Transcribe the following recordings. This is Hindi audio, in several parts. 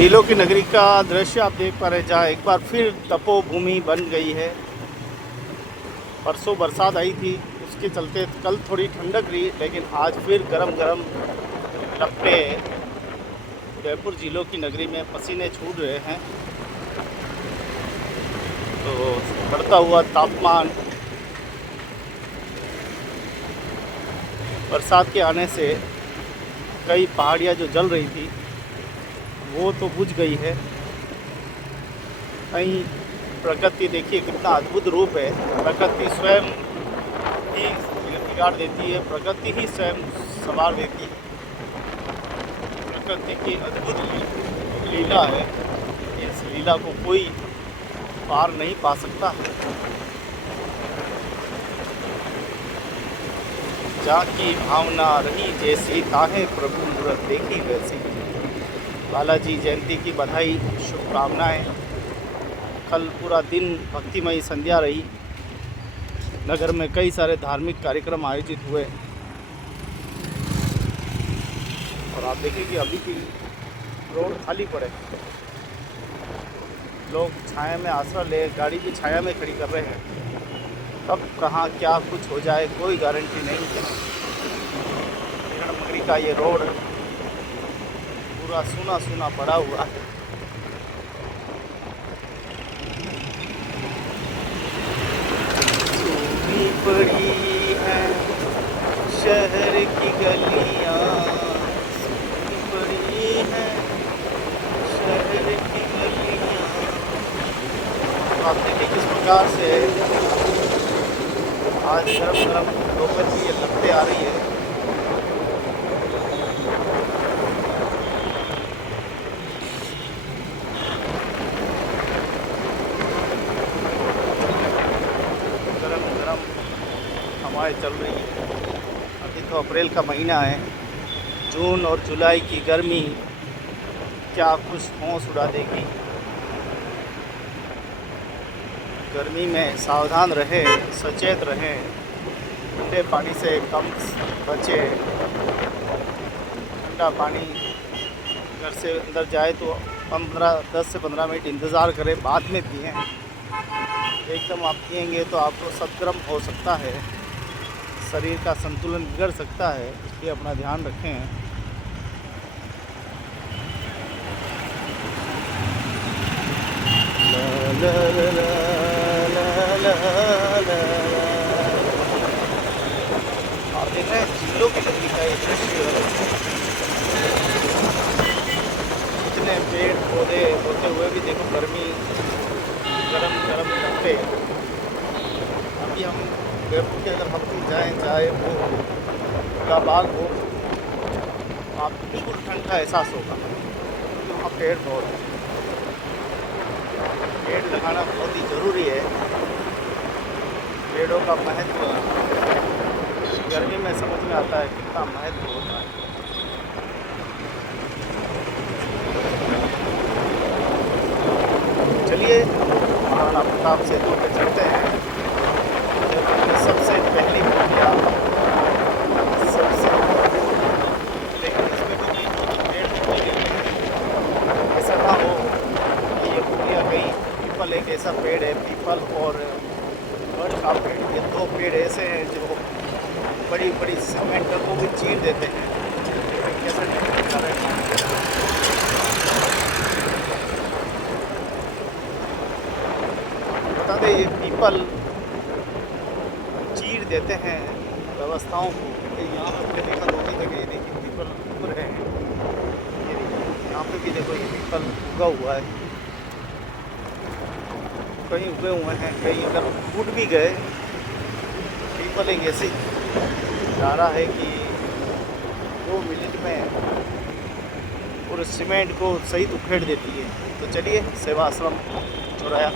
झीलों की नगरी का दृश्य आप देख पा रहे हैं, जहाँ एक बार फिर तपोभूमि बन गई है। परसों बरसात आई थी, उसके चलते कल थोड़ी ठंडक रही, लेकिन आज फिर गरम गरम लपटे उदयपुर झीलों की नगरी में पसीने छूट रहे हैं। तो बढ़ता हुआ तापमान, बरसात के आने से कई पहाड़ियाँ जो जल रही थी वो तो बुझ गई है। कहीं प्रकृति देखिए कितना अद्भुत रूप है। प्रकृति स्वयं ही बिगाड़ देती है, प्रकृति ही स्वयं संवार देती है। प्रकृति की अद्भुत लीला है, इस लीला को कोई पार नहीं पा सकता। जाकी भावना रही जैसी, ताहे प्रभु मूरत देखी वैसी। बालाजी जयंती की बधाई, शुभकामनाएं। कल पूरा दिन भक्तिमयी संध्या रही। नगर में कई सारे धार्मिक कार्यक्रम आयोजित हुए और आप देखिए कि अभी भी रोड खाली पड़े, लोग छाया में आश्रय ले गाड़ी भी छाया में खड़ी कर रहे हैं। कब कहाँ क्या कुछ हो जाए कोई गारंटी नहीं है। नगरी का ये रोड पूरा सूना सूना पड़ा हुआ है। सूनी पड़ी है शहर की गलियां, सूनी पड़ी है शहर की गलियां। आप देखिए किस प्रकार से आज गरम गरम दोपहर की ये लपटें आ रही है। गरम गरम हवाएं चल रही है। अभी तो अप्रैल का महीना है। जून और जुलाई की गर्मी क्या कुछ होश उड़ा देगी। गर्मी में सावधान रहें, सचेत रहें, ठंडे पानी से कम बचें। ठंडा पानी घर से अंदर जाए तो 10 से 15 मिनट इंतज़ार करें, बाद में पिएं। एकदम आप पिएंगे तो आपको सदगर्म हो सकता है, शरीर का संतुलन बिगड़ सकता है, इसलिए अपना ध्यान रखें। ला ला ला ला ला ला। आप देख रहे हैं झीलों की नगरी का ये दृश्य। इतने पेड़ पौधे होते हुए भी देखो गर्मी, गरम गरम लपटे। अभी हम उदयपुर के अगर हम भी जाएँ, चाहे वो का बाग हो, आपको बिल्कुल ठंड का एहसास होगा क्योंकि वहाँ पेड़ बहुत है। पेड़ लगाना बहुत ही ज़रूरी है। पेड़ों का महत्व गर्मी में समझ में आता है, कितना महत्व होता है। चलिए महाराणा प्रताप सेतु पे चलते हैं। सबसे पहली पुलिया, सबसे लेकिन इसमें भी पेड़ पौधे ऐसा ना हो कि ये पुलिया कहीं। पीपल एक ऐसा पेड़ है, पीपल और बड़ का पेड़, ये दो पेड़ ऐसे हैं जो बड़ी बड़ी सीमेंट को भी चीर देते हैं। कैसे कर रहे हैं। बता दें ये पीपल चीर देते हैं व्यवस्थाओं को। यहाँ पर देखा दो ही जगह, देखिए पीपल उग रहे हैं। ये यहाँ पे भी देखो, ये पीपल उगा हुआ है, कहीं उगे हुए हैं, कहीं अगर टूट भी गए। पीपल एक ऐसी धारा है कि 2 मिनट में पूरे सीमेंट को सही उखेड़ देती है। तो चलिए सेवा आश्रम चौराया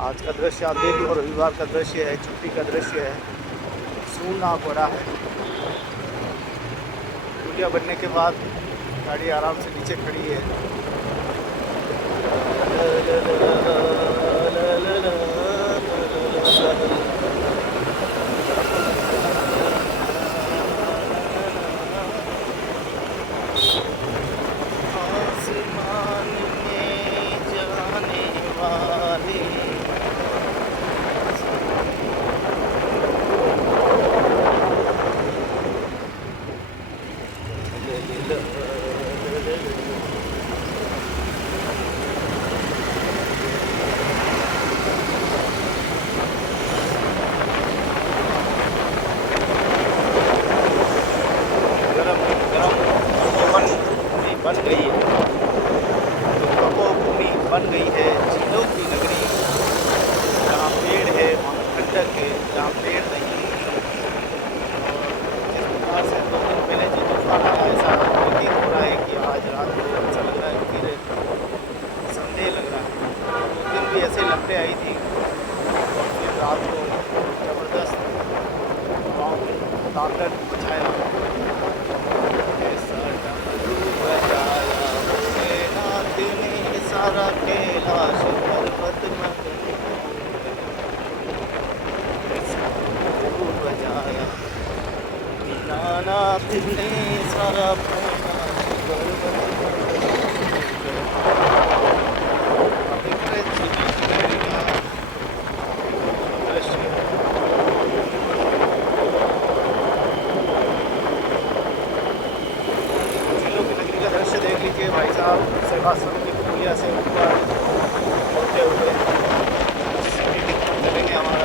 आज का दृश्य आप देख लो। रविवार का दृश्य है, छुट्टी का दृश्य है, सूना पड़ा है। पुलिया बनने के बाद गाड़ी आराम से नीचे खड़ी है। गरम गरम तपोवन बन गई है, तपोभूमि बन गई है, झीलों की नगरी। जहाँ पेड़ है वहाँ ठंडक है, जहाँ पेड़ नहीं है। जिस प्रकार से 2 दिन पहले जो तूफान आया, ऐसा प्रतीत हो रहा है कि आज रात को ऐसा लग रहा है फिर संदेह लग रहा है। 2 दिन भी ऐसे लपटें आई थी और फिर रात को ज़बरदस्त गाँव में ताकत मचाया। ऐसा डमरू बजाया भोलेनाथ ने, सारा कैलाश पर्वत मगन बजाया। दीनानाथ ने सारा कैलाश पर्वत दृश्य देख लीजिए भाई साहब। सेवाश्रम की पुलिया से ऊपर होते हुए चलेंगे। हमारा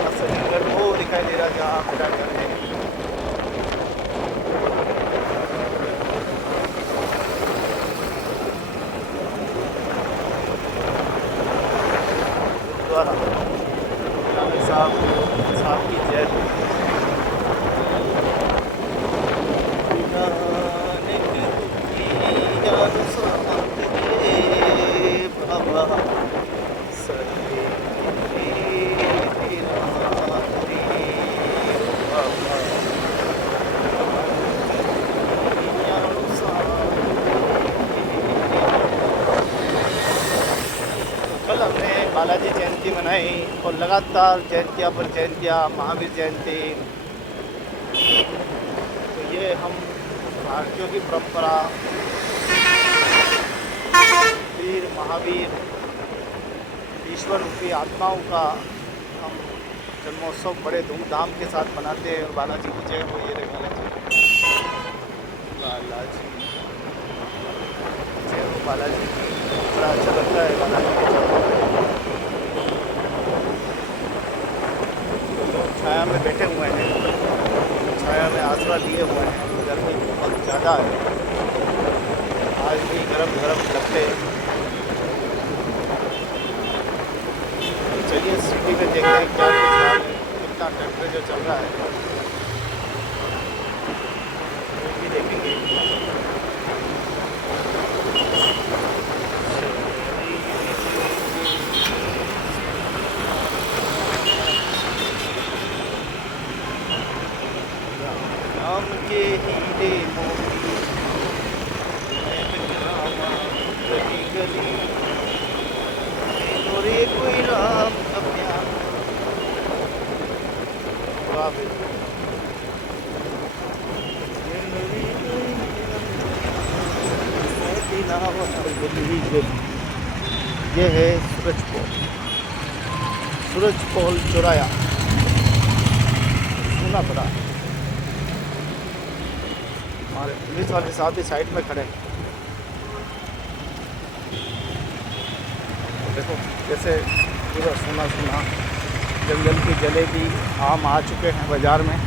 घर वो दिखाई दे रहा जहाँ मेरा घर है। गुरुद्वारा साहब की जय। कल हमने बालाजी जयंती मनाई और लगातार जयंतियाँ पर जयंतियाँ, महावीर जयंती। तो ये हम भारतीयों की परंपरा, वीर महावीर ईश्वर रूपी आत्माओं का हम जन्मोत्सव बड़े धूमधाम के साथ मनाते हैं। और बालाजी की जय हो। ये रे बालाजी, बालाजी जय हो बालाजी। बड़ा अच्छा लगता है बालाजी की जय। लोग छाया में बैठे हुए हैं, छाया में आसरा लिए हुए हैं। गर्मी बहुत ज़्यादा है, आज भी गरम गरम लगते। चलिए सिटी में देखते हैं क्या कुछ हाल है, कितना टेम्परेचर चल रहा है, वो भी देखेंगे। राम के हीरे मोती गली गली और ये कोई राम का प्यार। वाह भाई, ये है सूरज पोल चौराया। सुना पड़ा। हमारे पुलिस वाले साहब भी साइड में खड़े हैं। देखो जैसे पूरा सुना जंगल की जलेबी आम आ चुके हैं बाज़ार में।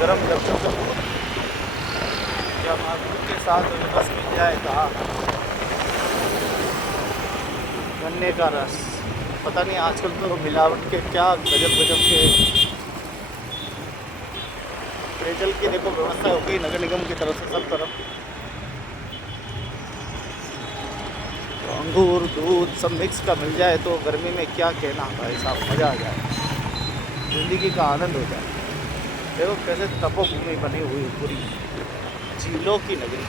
गरम जब आलू के साथ रस मिल जाए था, गन्ने का रस। पता नहीं आजकल तो मिलावट के क्या गजब के पेयजल की देखो व्यवस्था हो गई नगर निगम की तरफ से सब तरफ। तो अंगूर दूध सब मिक्स का मिल जाए तो गर्मी में क्या कहना भाई साहब, मज़ा आ जाए, ज़िंदगी का आनंद हो जाए। देखो कैसे तपोभूमि बनी हुई पूरी, झीलों की नगरी।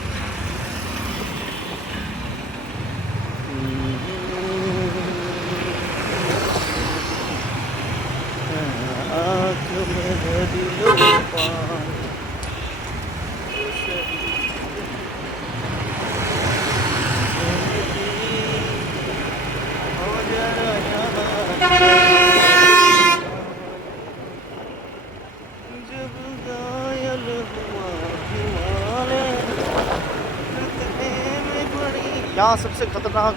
यहाँ सबसे खतरनाक,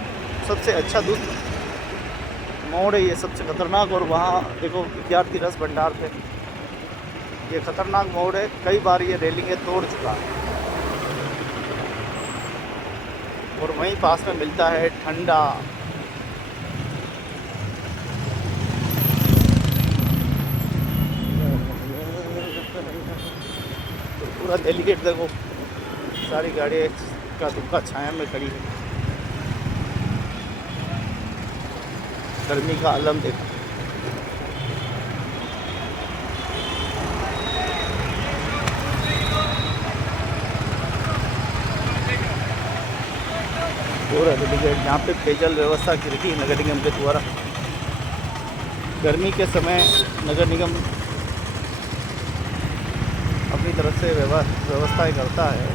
सबसे अच्छा दूध मोड़ है ये, सबसे खतरनाक। और वहाँ देखो विद्यार्थी रस भंडार थे। ये खतरनाक मोड़ है, कई बार ये रेलिंगें तोड़ चुका है। और वहीं पास में मिलता है ठंडा। तो पूरा डेलीगेट देखो, सारी गाड़ियाँ का दुक्का छाया में खड़ी है। गर्मी का आलम देखो। पूरा डेलीगेट, यहाँ पे पेयजल व्यवस्था की रखी नगर निगम के द्वारा। गर्मी के समय नगर निगम अपनी तरफ से व्यवस्थाएं करता है।